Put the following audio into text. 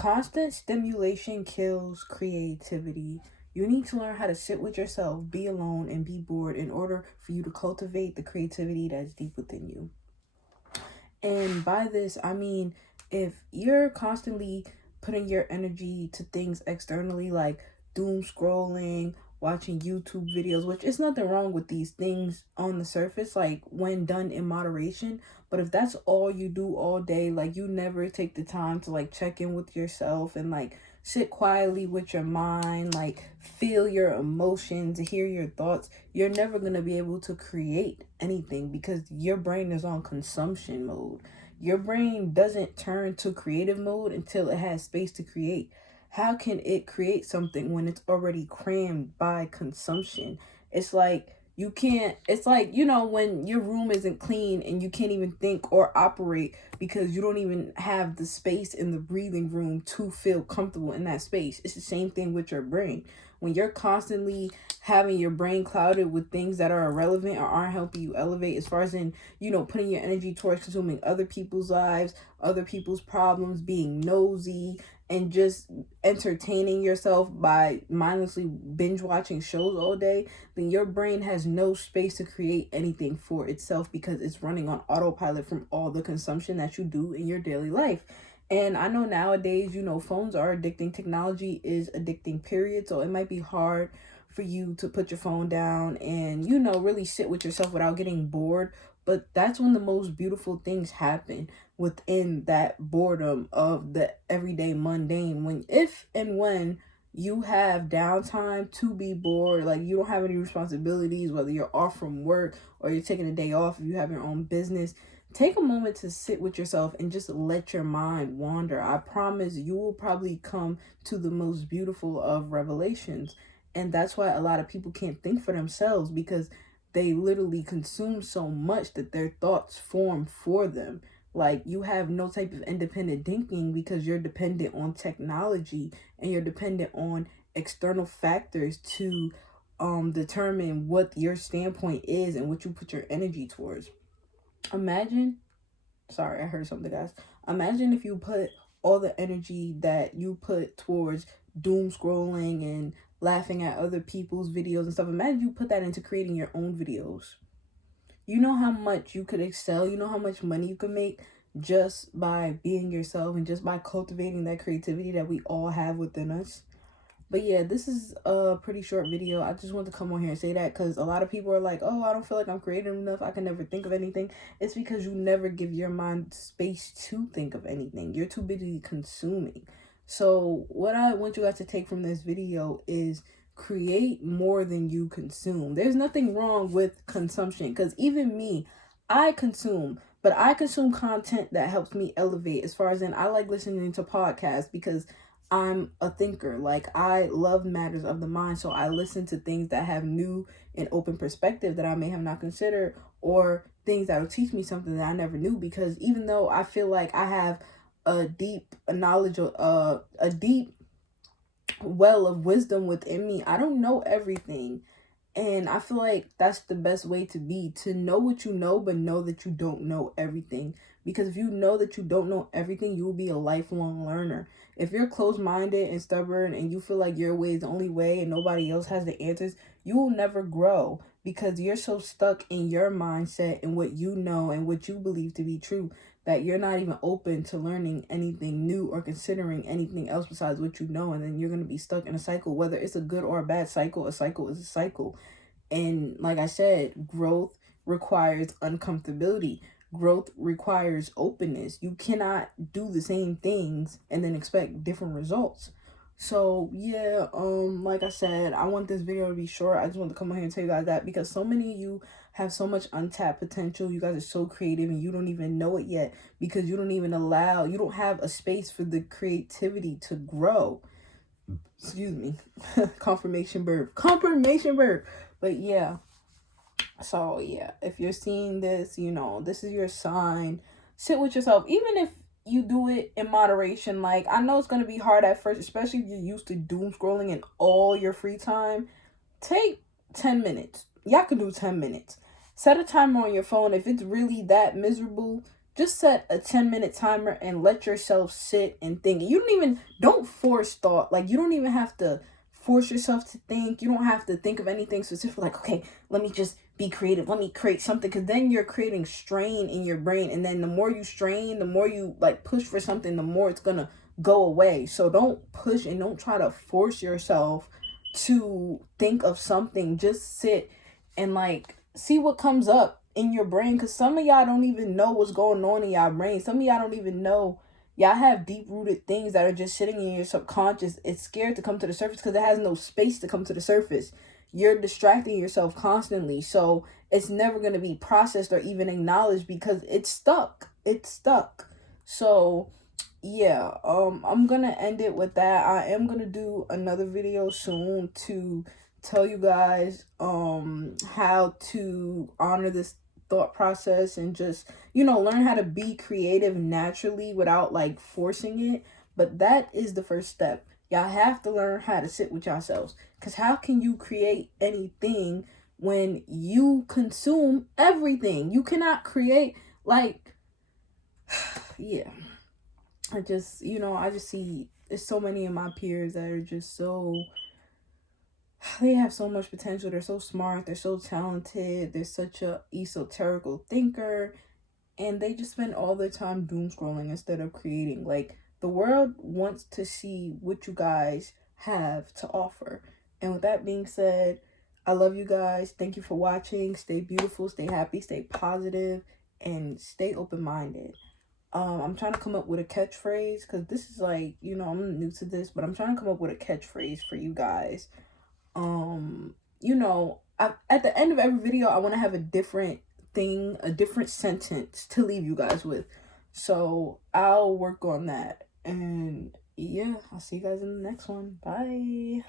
Constant stimulation kills creativity. You need to learn how to sit with yourself, be alone, and be bored in order for you to cultivate the creativity that's deep within you. And by this, I mean, if you're constantly putting your energy to things externally, like doom scrolling, watching YouTube videos, which is nothing wrong with these things on the surface, like when done in moderation. But if that's all you do all day, like you never take the time to like check in with yourself and like sit quietly with your mind, like feel your emotions, hear your thoughts, you're never going to be able to create anything because your brain is on consumption mode. Your brain doesn't turn to creative mode until it has space to create. How can it create something when it's already crammed by consumption? It's like you can't, it's like, you know, when your room isn't clean and you can't even think or operate because you don't even have the space in the breathing room to feel comfortable in that space. It's the same thing with your brain. When you're constantly having your brain clouded with things that are irrelevant or aren't helping you elevate, as far as in, you know, putting your energy towards consuming other people's lives, other people's problems, being nosy, and just entertaining yourself by mindlessly binge watching shows all day, then your brain has no space to create anything for itself because it's running on autopilot from all the consumption that you do in your daily life. And I know nowadays, you know, phones are addicting. Technology is addicting, period. So it might be hard for you to put your phone down and, you know, really sit with yourself without getting bored. But that's when the most beautiful things happen, within that boredom of the everyday mundane. When, if and when you have downtime to be bored, like you don't have any responsibilities, whether you're off from work or you're taking a day off, if you have your own business, take a moment to sit with yourself and just let your mind wander. I promise you will probably come to the most beautiful of revelations. And that's why a lot of people can't think for themselves, because they literally consume so much that their thoughts form for them. Like, you have no type of independent thinking because you're dependent on technology and you're dependent on external factors to determine what your standpoint is and what you put your energy towards. Imagine, sorry, I heard something, guys. Imagine if you put all the energy that you put towards doom scrolling and laughing at other people's videos and stuff. Imagine you put that into creating your own videos. You know how much you could excel, you know how much money you could make just by being yourself and just by cultivating that creativity that we all have within us. But yeah, this is a pretty short video. I just want to come on here and say that because a lot of people are like, oh, I don't feel like I'm creative enough, I can never think of anything. It's because you never give your mind space to think of anything. You're too busy consuming. So what I want you guys to take from this video is create more than you consume. There's nothing wrong with consumption, because even me, I consume, but I consume content that helps me elevate. As far as in, I like listening to podcasts because I'm a thinker. Like, I love matters of the mind, so I listen to things that have new and open perspective that I may have not considered, or things that will teach me something that I never knew. Because even though I feel like I have a deep knowledge, a deep well of wisdom within me, I don't know everything. And I feel like that's the best way to be, to know what you know, but know that you don't know everything. Because if you know that you don't know everything, you will be a lifelong learner. If you're closed-minded and stubborn and you feel like your way is the only way and nobody else has the answers, you will never grow because you're so stuck in your mindset and what you know and what you believe to be true that you're not even open to learning anything new or considering anything else besides what you know. And then you're going to be stuck in a cycle, whether it's a good or a bad cycle. A cycle is a cycle. And like I said, growth requires uncomfortability. Growth requires openness. You cannot do the same things and then expect different results. So yeah, like I said, I want this video to be short. I just want to come on here and tell you guys that because so many of you have so much untapped potential. You guys are so creative and you don't even know it yet because you don't even allow, you don't have a space for the creativity to grow. Excuse me. Confirmation burp. Confirmation burp. But yeah. So yeah, if you're seeing this, you know, this is your sign. Sit with yourself. Even if you do it in moderation, like, I know it's going to be hard at first, especially if you're used to doom scrolling in all your free time. Take 10 minutes. Y'all can do 10 minutes. Set a timer on your phone. If it's really that miserable, just set a 10-minute timer and let yourself sit and think. Don't force thought. Like, you don't even have to force yourself to think. You don't have to think of anything specific. Like, okay, let me just be creative. Let me create something. Because then you're creating strain in your brain. And then the more you strain, the more you like push for something, the more it's going to go away. So don't push and don't try to force yourself to think of something. Just sit and like see what comes up in your brain, because some of y'all don't even know what's going on in y'all brain. Some of y'all don't even know y'all have deep-rooted things that are just sitting in your subconscious. It's scared to come to the surface because it has no space to come to the surface. You're distracting yourself constantly, so it's never going to be processed or even acknowledged because it's stuck. So yeah, I'm gonna end it with that. I am gonna do another video soon to tell you guys how to honor this thought process and just, learn how to be creative naturally without like forcing it. But that is the first step. Y'all have to learn how to sit with yourselves, because how can you create anything when you consume everything? You cannot create, like, yeah. I just see there's so many of my peers that are just they have so much potential. They're so smart. They're so talented. They're such a esoterical thinker. And they just spend all their time doom scrolling instead of creating. Like, the world wants to see what you guys have to offer. And with that being said, I love you guys. Thank you for watching. Stay beautiful, stay happy, stay positive, and stay open-minded. I'm trying to come up with a catchphrase, because this is like, I'm new to this, but I'm trying to come up with a catchphrase for you guys. At the end of every video, I want to have a different thing, a different sentence to leave you guys with. So I'll work on that. And yeah, I'll see you guys in the next one. Bye.